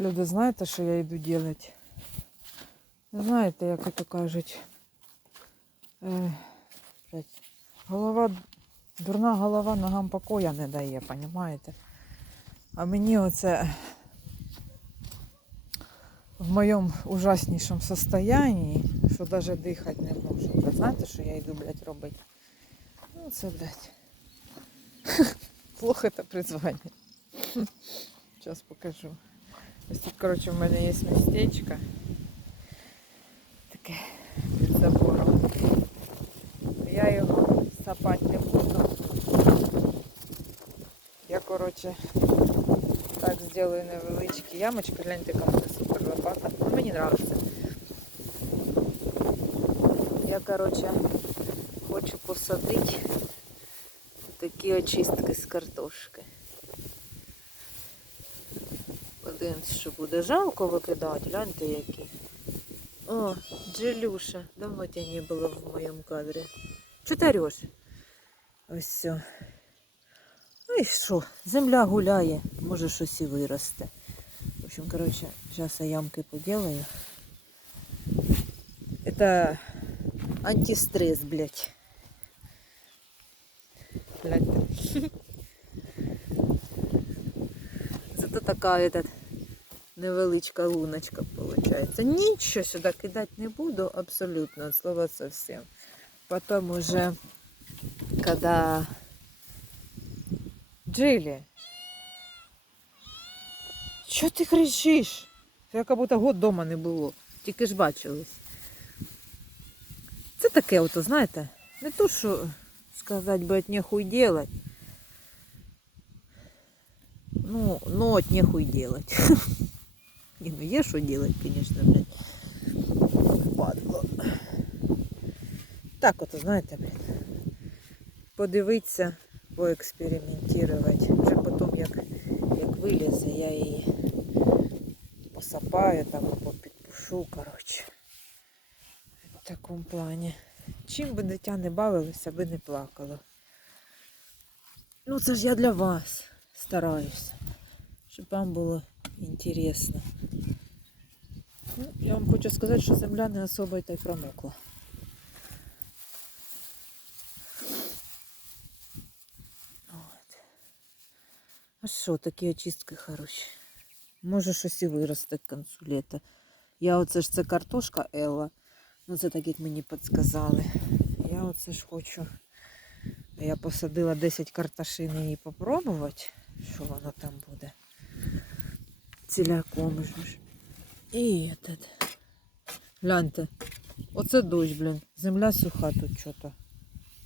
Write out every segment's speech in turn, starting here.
Люди, знаєте, що я йду робити? Знаєте, як ото кажуть. Е, голова, дурна голова ногам покоя не дає, понімаєте? А мені оце в моєму ужаснішому состоянии, що навіть дихати не можу. Ви знаєте, що я йду, блядь, робити? Ну, це, блядь. Плохо це призвання. Зараз покажу. Ось тут, коротше, в мене є містечко. Таке під забором. Я його сапати не буду. Я, коротше, так зроблю невеличкі ямочки. Гляньте, яка в мене супер лопата. Ну, Мені подобається. Я, коротше, хочу посадити такі очистки з картошки. Подивимось, що буде. Жалко викидати, гляньте які. О, Джилюша. Давно тебя не было в моем кадре. Чого ти ореш? Ось все. Ну і що? Земля гуляє, може щось і виросте. В общем, короче, сейчас я ямки поделаю. Это антистресс, блядь. Гляньте. Зато така этот, невеличка луночка виходить. Нічого сюди кидати не буду, абсолютно, от слова совсем. Потом уже, когда Джилі, що ти кричиш? Це як будто год дома не було. Тільки ж бачились. Це таке, ото, знаєте, не то, що сказати би, нехуй делать. Ну, ну от нехуй делать. Не, ну є що делать, конечно, блядь. Падло. Так от, знаєте, блядь. Подивитися, поекспериментувати. Вже потім, як, як вилізе, я її посапаю там або підпушу, коротше. В такому плані. Чим би дитя не бавилося, аби не плакало. Ну це ж я для вас стараюся, щоб вам було інтересно. Я вам хочу сказати, що земля не особо й та й промокла. От. А що, такі очистки хороші? Може щось і виросте к концу літа. Я оце ж це картошка Елла. Ну це так як мені підказали. Я оце ж хочу. Я посадила 10 карташин її попробувати, що воно там буде. Ціляком ж. І этот. Гляньте. Оце дощ, блін. Земля суха тут що-то.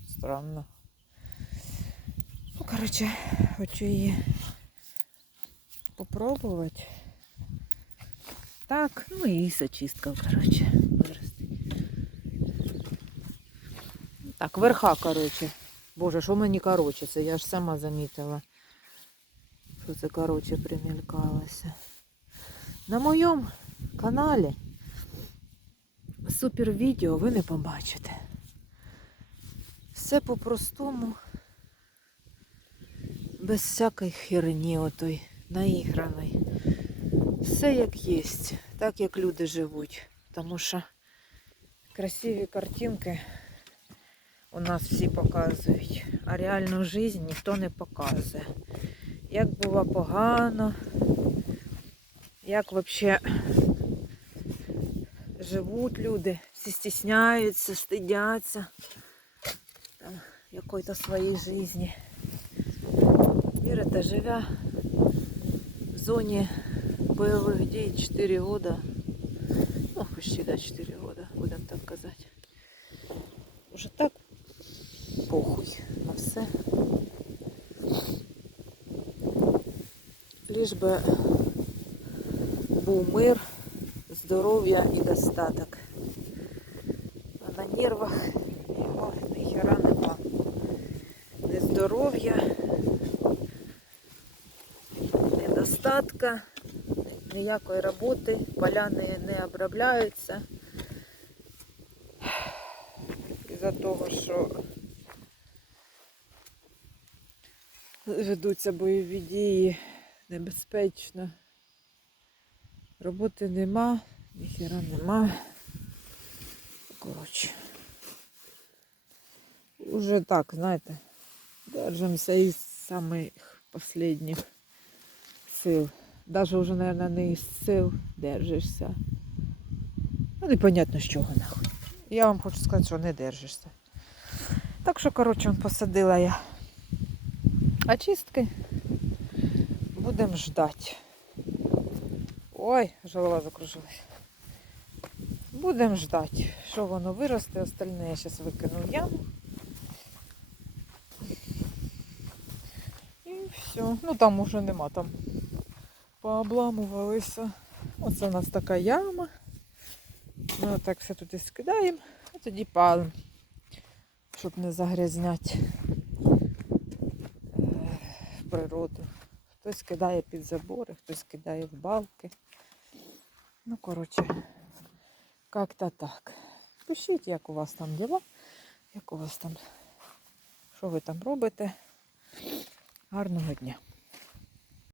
Странно. Ну, коротше, хочу її попробувати. Так, ну і сочистка, коротше, виросте. Так, верха, коротше. Боже, що мені коротше? Це я ж сама замітила. Що це коротше примількалося. На моєму каналі супер відео ви не побачите. Все по-простому, без всякої херні отой наіграної. Все як є, так як люди живуть. Тому що красиві картинки у нас всі показують, а реальну життя ніхто не показує. Як було погано, як взагалі живуть люди, всі стісняються, стидяться там, якої-то своєї житті. Вірите, живя в зоні бойових дій 4 года, ну почти да, 4 года, будемо так казати. Уже так похуй на все. Ліж би був мир, здоров'я і достаток. А на нервах його ніхера нема. Ні здоров'я, ні достатка, ні- ніякої роботи, поля не, не обробляються. Із-за того, що ведуться бойові дії небезпечно. Роботи нема, ніхіра нема. Коротше. Уже так, знаєте, держимося із самих останніх сил. Даже уже, наверное, не із сил держишся. Ну, непонятно з чого нахуй. Я вам хочу сказати, що не держишся. Так що, коротше, посадила я очистки. Будемо ждати. Ой, голова закружилась. Будемо ждати, що воно виросте, остальне я зараз викину в яму. І все. Ну там уже нема, там пообламувалися. Оце у нас така яма. Ми отак все тут і скидаємо, а тоді палимо, щоб не загрязняти е, природу. Хтось кидає під забори, хтось кидає в балки. Ну, коротше, як-то так. Пишіть, як у вас там діла, як у вас там, що ви там робите. Гарного дня.